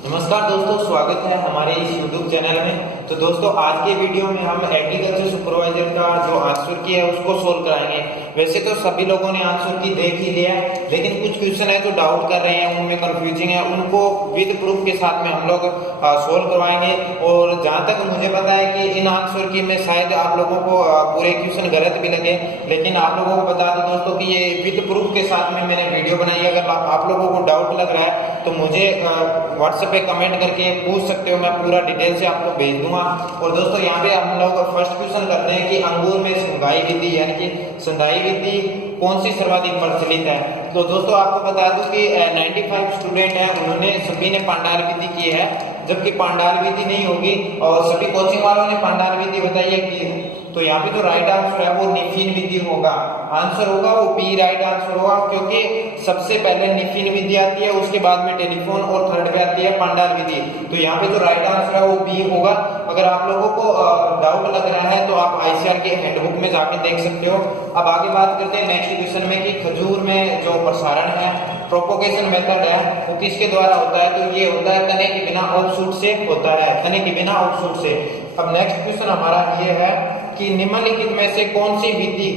नमस्कार दोस्तों, स्वागत है हमारे इस YouTube चैनल में। तो दोस्तों, आज के वीडियो में हम एग्रीकल्चर सुपरवाइजर का जो आंसर की है उसको सोल्व कराएंगे। वैसे तो सभी लोगों ने आंसर की देख ही लिया है, लेकिन कुछ क्वेश्चन है जो डाउट कर रहे हैं, उनमें कंफ्यूजिंग है, उनको विद प्रूफ के साथ में हम लोग सोल्व करवाएंगे। और जहां तक मुझे पता है कि इन आंसर की में शायद आप लोगों को पूरे क्वेश्चन गलत भी लगे, लेकिन आप लोगों को बता दूं दोस्तों कि ये विद प्रूफ के साथ में मैंने वीडियो बनाई है। अगर आप लोगों को डाउट लग रहा है तो मुझे व्हाट्सएप पे कमेंट करके पूछ सकते हो, मैं पूरा डिटेल से आपको भेज दूंगा। और दोस्तों, यहाँ पे हम लोग फर्स्ट क्वेश्चन करते हैं कि अंगूर में संधाई विधि यानी कि संधाई विधि कौन सी सर्वाधिक प्रचलित है। तो दोस्तों, आपको बता दूं कि 95 स्टूडेंट हैं, उन्होंने सभी ने पांडाल विधि की है, जबकि पांडाल विधि नहीं होगी और सभी कोचिंग वालों ने पांडाल विधि बताई है कि। तो यहाँ पे जो राइट आंसर है वो निफिन विधि होगा। आंसर होगा वो बी राइट आंसर होगा, क्योंकि सबसे पहले निफिन विधि आती है, उसके बाद में टेलीफोन और थर्ड पे आती है पांडाल विधि। तो यहाँ पे जो राइट आंसर है वो बी होगा। अगर आप लोगों को डाउट लग रहा है तो आप आईसीआर के हैंडबुक में जाके देख सकते हो। अब आगे बात करते हैं नेक्स्ट क्वेश्चन में कि खजूर में जो प्रसारण है, प्रोपोगेशन मेथड है, वो किसके द्वारा होता है। तो ये होता है तने के बिना ऑफशूट से होता है, तने के बिना ऑफशूट से। अब नेक्स्ट क्वेश्चन हमारा ये है कि निम्नलिखित में से कौन सी विधि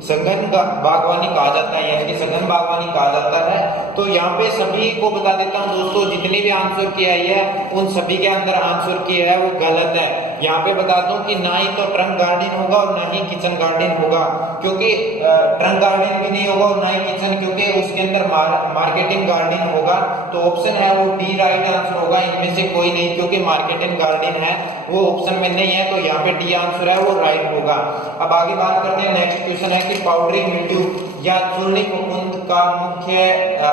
सघन बागवानी कहा जाता है, यानी कि सघन बागवानी कहा जाता है। तो यहाँ पे सभी को बता देता हूँ दोस्तों, जितनी भी आंसर की आई है उन सभी के अंदर आंसर की है वो गलत है। यहाँ पे बता दूं कि ना ही तो ट्रंक गार्डन होगा और ना ही किचन गार्डन होगा, क्योंकि ट्रंक गार्डन भी नहीं होगा और ना ही किचन, क्योंकि उसके अंदर मार्केटिंग गार्डन होगा। तो ऑप्शन है वो डी राइट आंसर होगा, इनमें से कोई नहीं, क्योंकि मार्केटिंग गार्डन है वो ऑप्शन में नहीं है। तो यहाँ पे डी आंसर है वो राइट होगा। अब आगे बात करते हैं, नेक्स्ट क्वेश्चन है कि पाउडरी मिल्ड्यू या चूर्णी फफूंद का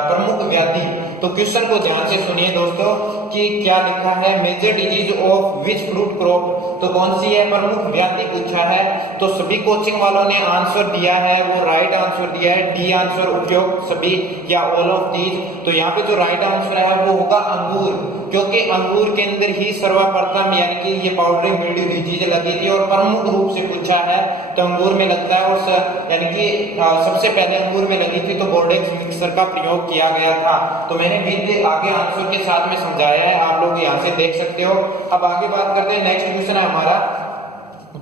प्रमुख व्याधि। तो क्वेश्चन को ध्यान से सुनिए दोस्तों कि क्या लिखा है, major disease of which fruit crop. तो कौन सी है प्रमुख व्याधि पूछा है। तो सभी कोचिंग वालों ने आंसर दिया है वो राइट आंसर दिया है डी आंसर, उपयोग सभी या ऑल ऑफ दीज। तो यहाँ पे जो राइट आंसर है वो होगा अंगूर, क्योंकि अंगूर के अंदर ही सर्वप्रथम यानी कि ये पाउडरी मिल्ड्यू डिजीज लगी थी और प्रमुख रूप से पूछा है तो अंगूर में लगता है। और यानी कि सबसे पहले अंगूर में लगी थी तो बोर्डेक्स मिक्सर का प्रयोग किया गया था। तो मैंने विद आगे आंसर के साथ में समझाया है, आप लोग यहाँ से देख सकते हो। अब आगे बात करते हैं, नेक्स्ट क्वेश्चन है हमारा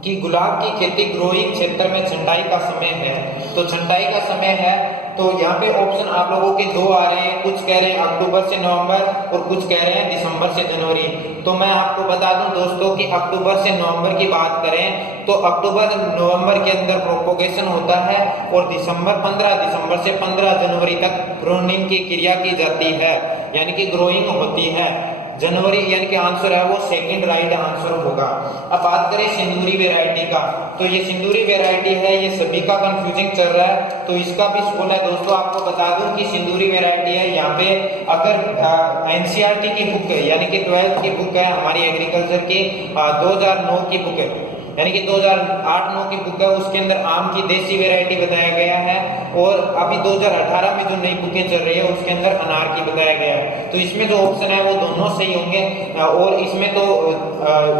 कि गुलाब की खेती ग्रोइंग क्षेत्र में छंटाई का समय है। तो छंटाई का समय है, तो यहाँ पे ऑप्शन आप लोगों के दो आ रहे हैं, कुछ कह रहे हैं अक्टूबर से नवंबर और कुछ कह रहे हैं दिसंबर से जनवरी। तो मैं आपको बता दूं दोस्तों कि अक्टूबर से नवंबर की बात करें तो अक्टूबर नवंबर के अंदर प्रोपोगेशन होता है और 15 दिसंबर से 15 जनवरी तक प्रूनिंग की क्रिया की जाती है, यानी कि ग्रोइंग होती है। जनवरी यानी कि आंसर है वो सेकंड राइट आंसर होगा। अब बात करें सिंदूरी वैरायटी का, तो ये सिंदूरी वैरायटी है, ये सभी का कंफ्यूजिंग चल रहा है, तो इसका भी सोल है दोस्तों। आपको बता दूं कि सिंदूरी वैरायटी है। यहाँ पे अगर एनसीईआरटी की बुक है, यानी कि 12th की बुक है हमारी एग्रीकल्चर की, 2009 की बुक है, यानी कि 2008-9 की बुक है, उसके अंदर आम की देसी वैरायटी बताया गया है। और अभी 2018 में जो नई बुकें चल रही है उसके अंदर अनार की बताया गया है। तो इसमें जो ऑप्शन है वो दोनों सही होंगे और इसमें तो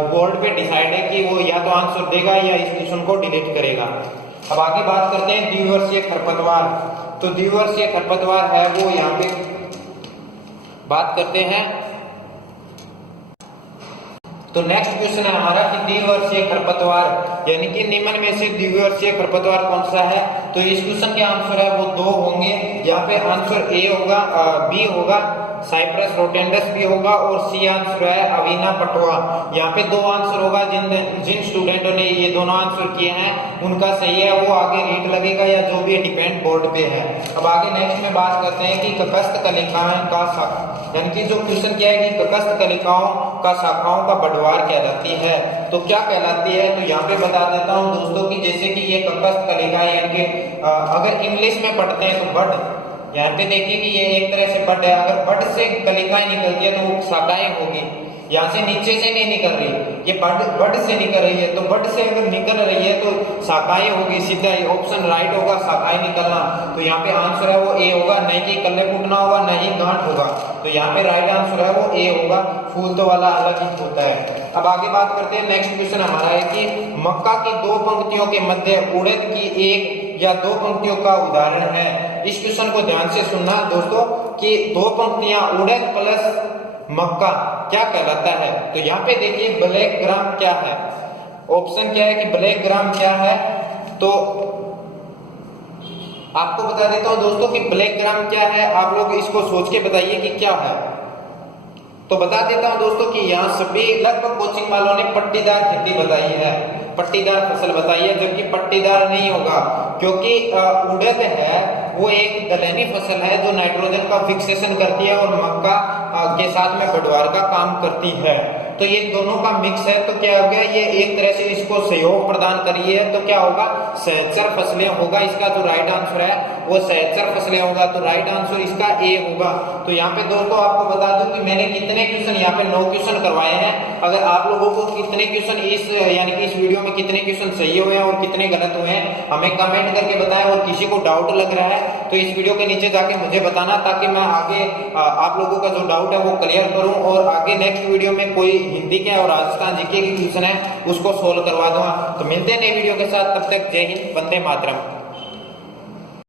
बोर्ड पे डिसाइड है कि वो या तो आंसर देगा या इस क्वेश्चन को डिलीट करेगा। अब आगे बात करते हैं द्विवर्षीय खरपतवार। तो द्विवर्षीय खरपतवार है वो यहाँ पे बात करते हैं। तो नेक्स्ट क्वेश्चन है हमारा कि द्विवर्षीय खरपतवार यानी कि निम्न में से द्विवर्षीय खरपतवार कौन सा है। तो इस क्वेश्चन के आंसर है वो दो होंगे। यहाँ पे आंसर ए होगा, बी होगा साइप्रस रोटेंडस भी होगा और सी आंसर है अवीना पटवा। यहाँ पे दो आंसर होगा। जिन स्टूडेंटों ने ये दोनों आंसर किए हैं उनका सही है, वो आगे रेट लगेगा या जो भी डिपेंड बोर्ड पे है। अब आगे नेक्स्ट में बात करते हैं कि ककस्थ कलिकाएं का यानी कि जो क्वेश्चन क्या है कि ककस्थ कलिकाओं का शाखाओं का बढ़वार कहलाती है। तो क्या कहलाती है, तो यहाँ पे बता देता हूँ दोस्तों कि जैसे कि ये ककस्थ कलिकाएं यानी कि अगर इंग्लिश में पढ़ते हैं तो बड, यहाँ पे देखिए कि ये एक तरह से बड है, अगर बड से कलिकाएं निकलती है तो वो शाखाएं होगी। यहाँ से नीचे से नहीं निकल रही, ये बड से निकल रही है, तो बड से अगर निकल रही है तो शाखाएं होगी, सीधा ऑप्शन राइट होगा शाखाएं निकलना। तो यहाँ पे आंसर है वो ए होगा, नहीं कि कल्ले फूटना होगा न ही गांठ होगा। तो यहाँ पे राइट आंसर है वो ए होगा, फूल तो वाला अलग ही होता है। अब आगे बात करते हैं, नेक्स्ट क्वेश्चन हमारा है कि मक्का की दो पंक्तियों के मध्य उड़द की एक या दो पंक्तियों का उदाहरण है। इस क्वेश्चन को ध्यान से सुनना दोस्तों कि दो पंक्तियां उड़द प्लस मक्का क्या कहलाता है? तो यहाँ पे देखिए ब्लैक ग्राम क्या है, ऑप्शन क्या है कि ब्लैक ग्राम क्या है। तो आपको बता देता हूं दोस्तों कि ब्लैक ग्राम क्या है, आप लोग इसको सोच के बताइए कि क्या है। तो बता देता हूं दोस्तों कि यहाँ सभी लगभग कोचिंग वालों ने पट्टीदार खेती बताई है, पट्टीदार फसल बताई है, जबकि पट्टीदार नहीं होगा, क्योंकि उड़द है वो एक दलहनी फसल है जो नाइट्रोजन का फिक्सेशन करती है और मक्का के साथ में बढ़वार का काम करती है। तो ये दोनों का मिक्स है, तो क्या हो गया, ये एक तरह से इसको सहयोग प्रदान करी है, तो क्या होगा, सहचर फसलें होगा। इसका जो राइट आंसर है वो सहचर फसलें होगा, तो राइट आंसर इसका ए होगा। तो यहाँ पे दोस्तों आपको बता दूं कि मैंने कितने क्वेश्चन यहाँ पे 9 क्वेश्चन करवाए हैं। अगर आप लोगों को कितने क्वेश्चन इस यानी कि इस वीडियो में कितने क्वेश्चन सही हुए हैं और कितने गलत हुए हैं हमें कमेंट करके बताएं, और किसी को डाउट लग रहा है तो इस वीडियो के नीचे जाके मुझे बताना, ताकि मैं आगे आप लोगों का जो डाउट है वो क्लियर करूं और आगे नेक्स्ट वीडियो में कोई हिंदी के और राजस्थान जीके के क्वेश्चन है उसको सोल्व करवा दूंगा। तो मिलते हैं नई वीडियो के साथ, तब तक जय हिंद, वंदे मातरम।